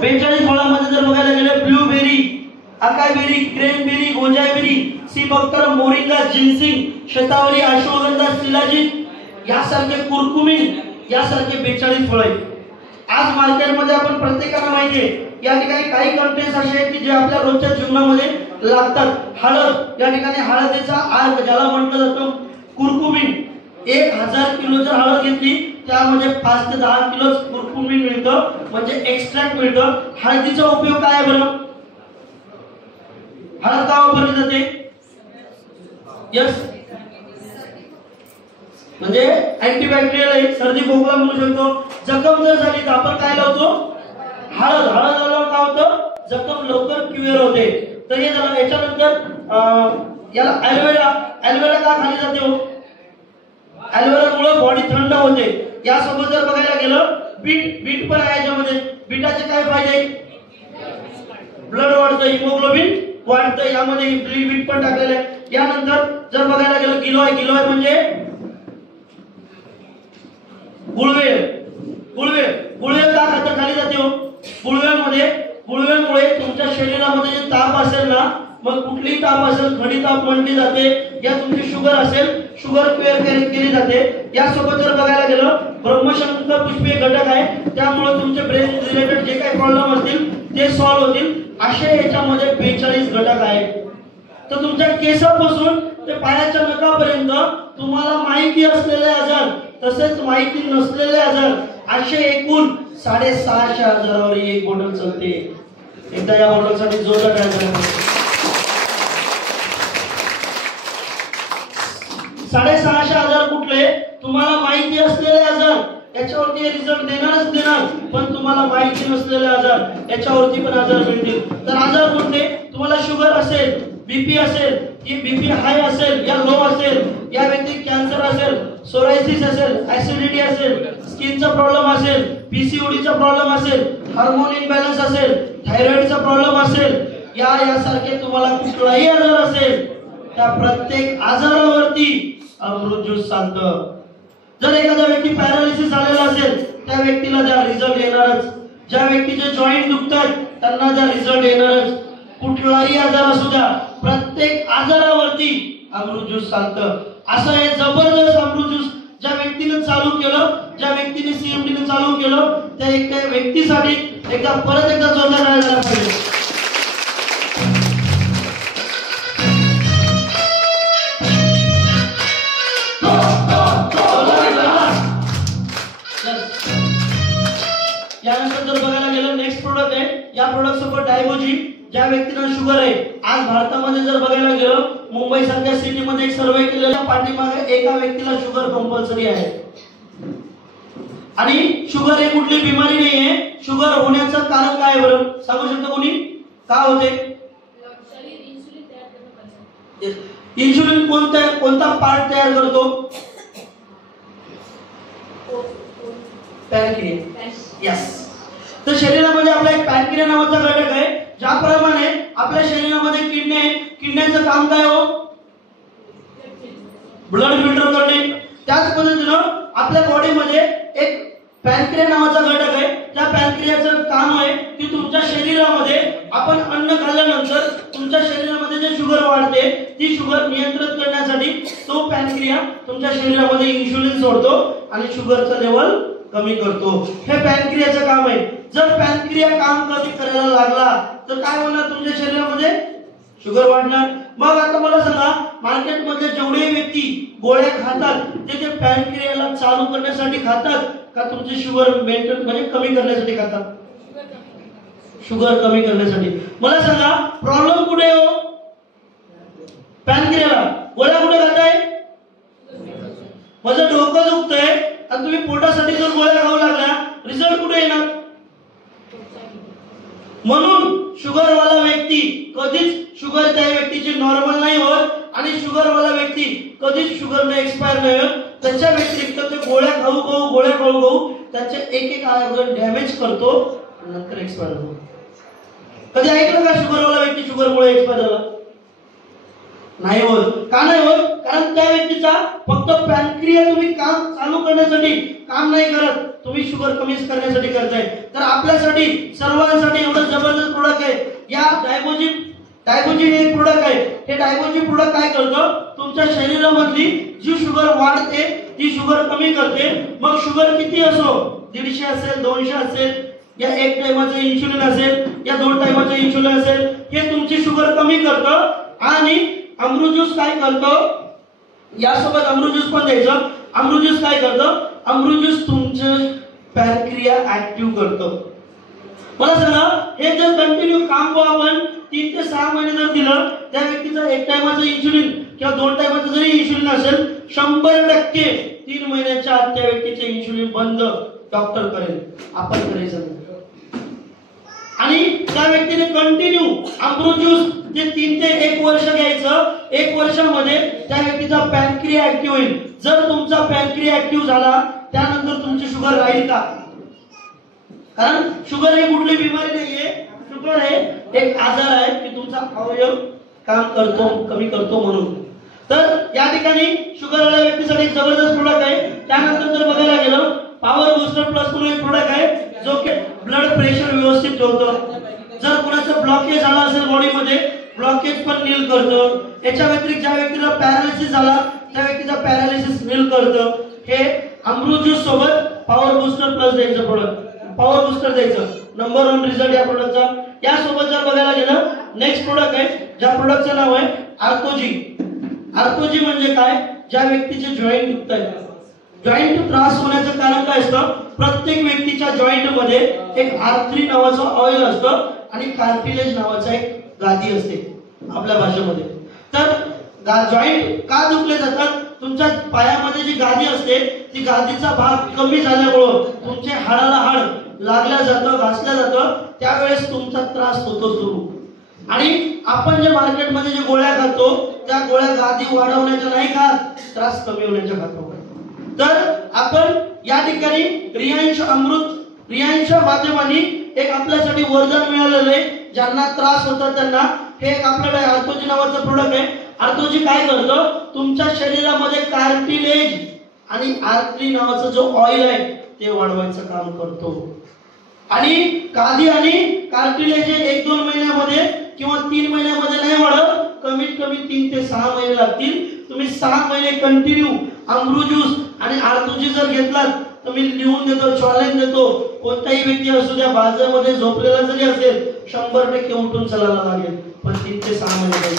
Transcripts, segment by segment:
42 फळांमध्ये जर बघायला गेलं ब्लूबेरी, अकायबेरी, क्रॅनबेरी, गोंजायबेरी, सी बक्तर, मोरिंगा, जिन्सिंग, शतावरी, अश्वगंधा, शिलाजीत यासारखे कुरकुमिन यासारखे 42 फळ आहेत. आज मार्केटमध्ये आपण प्रत्येकाला माहिती आहे या ठिकाणी काही कंटेंट्स असे आहेत की जे आपल्या रोजच्या जीवनामध्ये लागतात. हळद, या ठिकाणी हळदीचा अर्क ज्याला म्हटलं जातं कुरकुमिन, 1000 किलो जर हळद घेतली त्यामध्ये 5 ते 10 किलो कुरकुमिन मिळतं, म्हणजे एक्स्ट्रॅक्ट मिळतं. हळदीचा उपयोग काय आहे बरं? हळद का वापरली जाते? यस, म्हणजे अँटीबॅक्टेरियल आहे, सर्दी खोकला म्हणू शकतो. जखम जर झाली तर आपण काय लावतो? हळद. हळद लावल्यावर काय होतं? जखम लवकर क्युअर होते. तर हे झालं. याच्यानंतर याला ॲलोवेरा. ॲलोवेरा का खाली जाते हो? ॲलोवेरामुळे बॉडी थंड होते. यासोबत जर बघायला गेलं बीट, बीट पण आहे याच्यामध्ये. बीटाचे काय फायदे? ब्लड वाढतं, हिमोग्लोबिन वाढतं, यामध्ये बीट पण टाकलेलं आहे. यानंतर जर बघायला गेलं गिलोय. गिलोय म्हणजे गुळवेल. गुळवेल, गुळवेल का खाली जाते हो? गुळवेलमुळे तुमच्या शरीरामध्ये जे ताप असेल ना, मग कुठलीही ताप असेल, खडी ताप म्हणली जाते, या तुमची शुगर असेल, शुगर क्लिअर केली जाते. यासोबत जर बघायला गेलं ब्रह्मशंख पुष्पी घटक आहे, त्यामुळे तुमचे ब्रेन रिलेटेड जे काही प्रॉब्लेम असतील ते सॉल्व्ह होतील. असे याच्यामध्ये 42 घटक आहेत. तर तुमच्या केसापासून ते पायाच्या नखापर्यंत तुम्हाला माहिती असलेले आजार तसेच माहिती नसलेले आजार असे एकूण 650 हजारावर एक बॉटल चालते. एकदा या बॉटलसाठी जोरदार टाळ्या करा. 650 हजार कुठले? तुम्हाला माहिती असलेले आजार याच्यावरती रिझल्ट देणारच देणार, पण तुम्हाला माहिती नसलेले आजार याच्यावरती पण आजार मिळतील. तर आजार कोणते? तुम्हाला शुगर असेल, बीपी असेल, की बीपी हाय असेल या लो असेल, या व्यक्ती कॅन्सर असेल, सोरायसिस असेल, ऍसिडिटी असेल, स्किनचा प्रॉब्लेम असेल, पीसीओडीचा प्रॉब्लेम असेल, हार्मोन इनबॅलन्स असेल, थायरॉइडचा प्रॉब्लेम असेल, यासारखे तुम्हाला कुठलाही आजार असेल त्या प्रत्येक आजारावरती अमृत ज्यूस सांगतं. जर एखादा व्यक्ती पॅरालिसिस झालेला असेल त्या व्यक्तीला त्या रिझल्ट येणारच. ज्या व्यक्तीचे जॉईंट दुखतात त्यांना त्या रिझल्ट येणारच. कुठलाही आजार असू द्या, प्रत्येक आजारावरती अमृत ज्यूस सांगतं. असं हे जबरदस्त अमृत ज्यूस ज्या व्यक्तीने चालू केलं, ज्या व्यक्तीने सीएमडीने चालू केलं, त्या एका व्यक्तीसाठी एकदा परत एकदा जोरदार टाळ्या झाला पाहिजे. यानंतर जर बघायला गेलं नेक्स्ट प्रोडक्ट आहे. या प्रोडक्ट सोबत डायबोजी. ज्या व्यक्तीला शुगर आहे, आज भारतामध्ये जर बघायला गेलं मुंबई सारख्या सिटीमध्ये एक सर्वे केलेला, पाठीमागे एका व्यक्तीला शुगर कंपल्सरी आहे. आणि शुगर ही कुठली बिमारी नाहीये. शुगर होण्याचं कारण काय बरं सांगू शकतो कोणी? का होते? इन्सुलिन कोणता पार्ट तयार करतो? पॅनक्रिया. यस. तर शरीरामध्ये आपला एक पॅनक्रिया नावाचा घटक आहे. ज्याप्रमाणे आपल्या शरीरामध्ये किडनी आहे, किडनीचं काम काय हो? ब्लड फिल्टर करणे. त्याच पद्धतीनं आपल्या बॉडीमध्ये एक पॅनक्रिया नावाचा घटक आहे. त्या पॅनक्रियाचं काम आहे की तुमच्या शरीरामध्ये आपण अन्न खाल्ल्यानंतर तुमच्या शरीरामध्ये जे शुगर वाढते ती शुगर नियंत्रित करण्यासाठी तो पॅनक्रिया तुमच्या शरीरामध्ये इन्सुलिन सोडतो आणि शुगरचं लेवल कमी करतो. हे पॅनक्रियाचं काम आहे. जर पॅनक्रिया काम कमी करायला लागला तर काय होणार? तुमच्या शरीरामध्ये शुगर वाढणार. मग आता मला सांगा, मार्केटमध्ये जेवढे व्यक्ती गोळ्या खातात ते पॅनक्रियाला चालू करण्यासाठी खातात का तुमची शुगर मेंटेन म्हणजे कमी करण्यासाठी खातात? शुगर कमी करण्यासाठी. मला सांगा प्रॉब्लेम कुठे हो? पॅनक्रियाला. गोळ्या कुठे खाताय? माझं डोकं दुखतंय आणि तुम्ही पोटासाठी जर गोळ्या खाऊ लागल्या, रिझल्ट कुठे येणार? म्हणून शुगरवाला व्यक्ती कधीच शुगर त्या व्यक्तीची नॉर्मल नाही होत आणि शुगरवाला व्यक्ती कधीच शुगरने एक्सपायर नाही होत. त्याच्या व्यतिरिक्त ते गोळ्या खाऊ त्याचे एक ऑर्गन डॅमेज करतो नंतर एक्सपायर होतो. कधी ऐकलं का शुगरवाला व्यक्ती शुगरमुळे एक्सपायर झाला? नाही होत. का नाही होत? कारण त्या व्यक्तीचा फक्त पॅनक्रिया तुम्ही काम चालू करण्यासाठी काम नाही करत, तुम्ही शुगर कमी करण्यासाठी करताय. तर आपल्यासाठी सर्वांसाठी या डायबोजिन हे प्रोडक्ट आहे. हे डायबोजिन प्रोडक्ट काय करतं, तुमच्या शरीरामधली जी शुगर वाढते ती शुगर कमी करते. मग शुगर किती असो, 150 असेल, 200 असेल, या एक टाइमाचं इन्सुलिन असेल, या 2 टाइमाचं इन्सुलिन असेल, हे तुमची शुगर कमी करतं. आणि अमृत ज्यूस काय करतं, यासोबत अमृत ज्यूस पण द्यायचं. अमृत ज्यूस काय करतं, अमृत ज्यूस तुमचं पॅनक्रिया ऍक्टिव्ह करतं. मला सांगा, हे जर कंटिन्यू काम आपण 3 ते 6 महिने जर दिलं, त्या व्यक्तीचं एक टाइमाचं इन्सुलिन किंवा 2 टाइमाचं जरी इन्सुलिन असेल, 100% 3 महिन्याच्या आत त्या व्यक्तीचे इन्सुलिन बंद डॉक्टर करेल, आपण करायचं नाही. आणि त्या व्यक्तीने कंटिन्यू अमृत ज्यूस जे 3 ते 1 वर्ष घ्यायचं. 1 वर्षामध्ये त्या व्यक्तीचा पॅनक्रिया ऍक्टिव्ह होईल. जर तुमचा पॅनक्रिया ऍक्टिव्ह झाला, त्यानंतर तुमची शुगर राहील का? कारण शुगर ही कुठली बिमारी नाहीये, शुगर हे एक आजार आहे की तुमचा अवयव काम करतो, कमी करतो म्हणून. तर या ठिकाणी शुगर वाल्या व्यक्तीसाठी एक जबरदस्त प्रोडक्ट आहे. त्यानंतर जर बघायला गेलं, पॉवर बूस्टर प्लस म्हणून एक प्रोडक्ट आहे जो की ब्लड प्रेशर व्यवस्थित ठेवतो. जर कोणाचं ब्लॉकेज झाला असेल बॉडीमध्ये, ब्लॉकेज पण नील करतं. याच्या व्यतिरिक्त ज्या व्यक्तीला पॅरालिसिस झाला, त्या व्यक्तीचा पॅरालिसिस नील करतं. हे अमृत ज्यूस सोबत पॉवर बूस्टर प्लस द्यायचं प्रोडक्ट, पॉवर बूस्टर द्यायचं. नंबर 1 रिझल्ट या प्रोडक्टचा. यासोबत जर बघायला गेलं, नेक्स्ट प्रोडक्ट आहे ज्या प्रोडक्टचं नाव आहे आर्थोजी. आर्थोजी म्हणजे काय, ज्या व्यक्तीचे जॉईंट दुखतात. जॉईंट त्रास होण्याचं कारण काय असतं, प्रत्येक व्यक्तीच्या जॉईंट मध्ये एक आर्थ्री नावाचं ऑइल असतं आणि कार्टिलेज नावाचा एक गादी असते आपल्या भाषेमध्ये. तर जॉईंट का दुखले जातात, तुमच्या पायामध्ये जी गादी असते ती गादीचा भाग कमी झाल्यामुळं तुमचे हाडाला हाड लागल्या जातं, घासल्या जातं, त्यावेळेस तुमचा त्रास होतो सुरू. आणि आपण जे मार्केटमध्ये जे गोळ्या खातो, त्या गोळ्या गादी वाढवण्याच्या नाही खात, त्रास कमी होण्याच्या खातो. तर आपण या ठिकाणी रियांश माध्यमांनी एक आपल्यासाठी वरदान मिळालेलं आहे. ज्यांना त्रास होता त्यांना हे एक आपल्याकडे आर्थोजी नावाचं प्रोडक्ट आहे. आर्थोजी काय करतं, तुमच्या शरीरामध्ये कार्टिलेज आणि आर्थ्री नावाचं जो ऑइल आहे ते वाढवायचं काम करतो. आणि गादी आणि कार्टिलेज 1-2 महिन्यामध्ये किंवा 3 महिन्यामध्ये नाही वाढत, कमीत कमी 3 ते 6 महिने लागतील. तुम्ही 6 महिने कंटिन्यू अमृत ज्यूस आणि आर्थोजी जर घेतलात तर मी लिहून देतो, चॅलेंज देतो, कोणताही व्यक्ती असू द्या, बाजारामध्ये झोपलेला जरी असेल, 100% उठून चालायला लागेल. पण 3 ते 6 महिने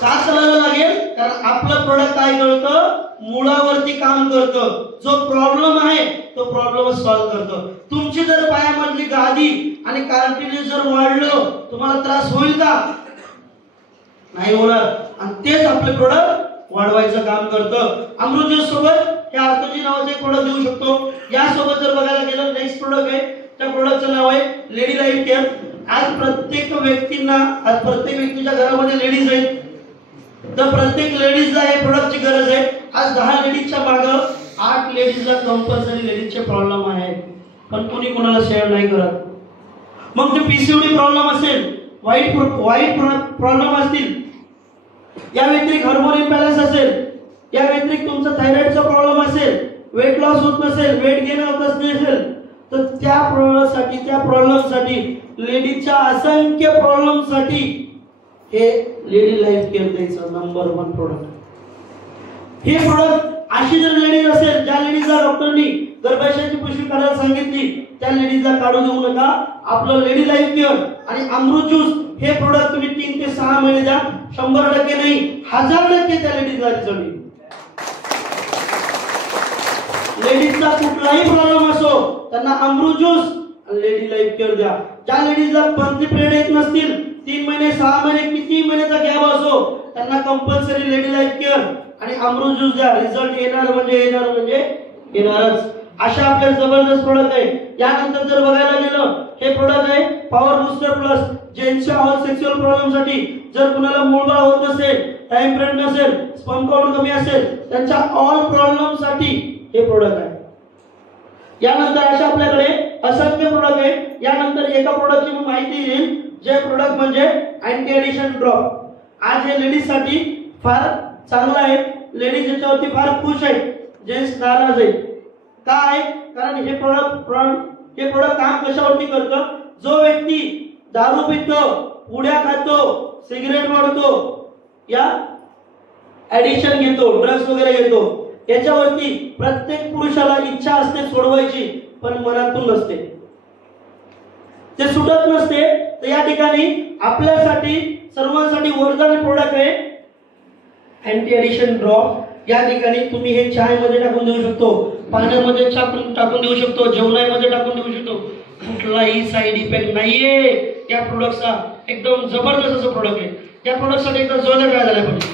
का चालायला लागेल, कारण आपलं प्रोडक्ट काय करतं, मुळावरती काम करतं. जो प्रॉब्लेम आहे तो प्रॉब्लेम सॉल्व्ह करतं. तुमची जर पायामधली गादी आणि कार्टिलेज जर वाढलं, तुम्हाला त्रास होईल का? नाही होणार. आणि तेच आपले प्रोडक्ट वाढवायचं काम करतं. अमृत ज्यूस सोबत हे आर्थोजी नावाचे एक प्रोडक्ट देऊ शकतो. यासोबत जर बघायला गेलं, नेक्स्ट प्रोडक्ट आहे, त्या प्रोडक्टचं नाव आहे लेडी लाईफ केअर. आज प्रत्येक व्यक्तीच्या घरामध्ये लेडीज आहेत, तर प्रत्येक लेडीजला हे प्रोडक्टची गरज आहे. आज 10 लेडीजच्या मागं 8 लेडीजला कंपल्सरी लेडीजचे प्रॉब्लेम आहेत, पण कोणी कोणाला शेअर नाही करत. मग ते पीसीओडी प्रॉब्लेम असेल, वाईट प्रॉब्लेम असतील, या व्यतिरिक्त हार्मोन इम्बॅलन्स असेल, या व्यतिरिक्त तुमचा थायरॉइडचा प्रॉब्लेम असेल, वेट लॉस होत नसेल, वेट गेन होत नसेल, तर त्या प्रॉब्लेमसाठी लेडीजच्या असंख्य प्रॉब्लेमसाठी हे लेडी लाईफ केअर द्यायचं नंबर 1 प्रोडक्ट. हे प्रोडक्ट अशी जर लेडीज असेल, ज्या लेडीजला डॉक्टरनी गर्भाशयाची पिशवी काढायला सांगितली, त्या लेडीजला काढू देऊ नका. आपलं लेडी लाईफ केअर आणि अमृत ज्यूस हे प्रोडक्ट तुम्ही 3 ते 6 महिने द्या, 100% नाही 1000% त्या लेडीजला रिझल्ट येईल. लेडीजला कुठलाही प्रॉब्लेम असो, त्यांना अमृत ज्यूस आणि लेडी लाईफ केअर द्या. ज्या लेडीजला मंथली पिरियड येत नसतील, 3 महिने 6 महिने किती महिन्याचा गॅप असो, त्यांना कंपल्सरी लेडी लाईफ केअर आणि अमृत ज्यूस द्या. रिझल्ट येणार म्हणजे येणारच. अशा आपले जबरदस्त प्रोडक्ट आहे. यानंतर जर बघायला गेलं, हे प्रोडक्ट आहे पॉवर बूस्टर प्लस. जेंट्सच्या ऑल सेक्सुअल प्रॉब्लेम साठी, जर कुणाला मूळबाळ होत नसेल, टाइम पिरियड नसेल, स्पर्म काउंट कमी असेल, त्यांच्या ऑल प्रॉब्लेम साठी हे प्रोडक्ट आहे. यानंतर अशा आपल्याकडे असंख्य प्रोडक्ट आहे. यानंतर एका प्रोडक्टची मी माहिती देईन, जे प्रोडक्ट म्हणजे अँटी एडिशन ड्रॉप. आज हे लेडीज साठी फार चांगलं आहे. लेडीज याच्यावरती फार खुश आहेत, जेंट्स नाराज आहेत. काय? कारण हे प्रोडक्ट हे प्रोडक्ट काम कशावरती करतं? जो व्यक्ती दारू पितो, पुड्या खातो, सिगरेट ओढतो, या ऍडिक्शन घेतो, ड्रग्स वगैरे घेतो, याच्यावरती प्रत्येक पुरुषाला इच्छा असते सोडवायची, पण मनातून नसते, ते सुटत नसते. तर या ठिकाणी आपल्यासाठी सर्वांसाठी वरदान प्रोडक्ट आहे अँटी ऍडिक्शन ड्रॉप. या ठिकाणी तुम्ही हे चायमध्ये टाकून देऊ शकतो, पाण्यामध्ये टाकून देऊ शकतो, जेवणामध्ये टाकून देऊ शकतो. कुठलाही साईड इफेक्ट नाहीये या प्रोडक्टचा. एकदम जबरदस्त असं प्रोडक्ट आहे. या प्रोडक्टसाठी एकदा जोरदार काय झालं पाहिजे.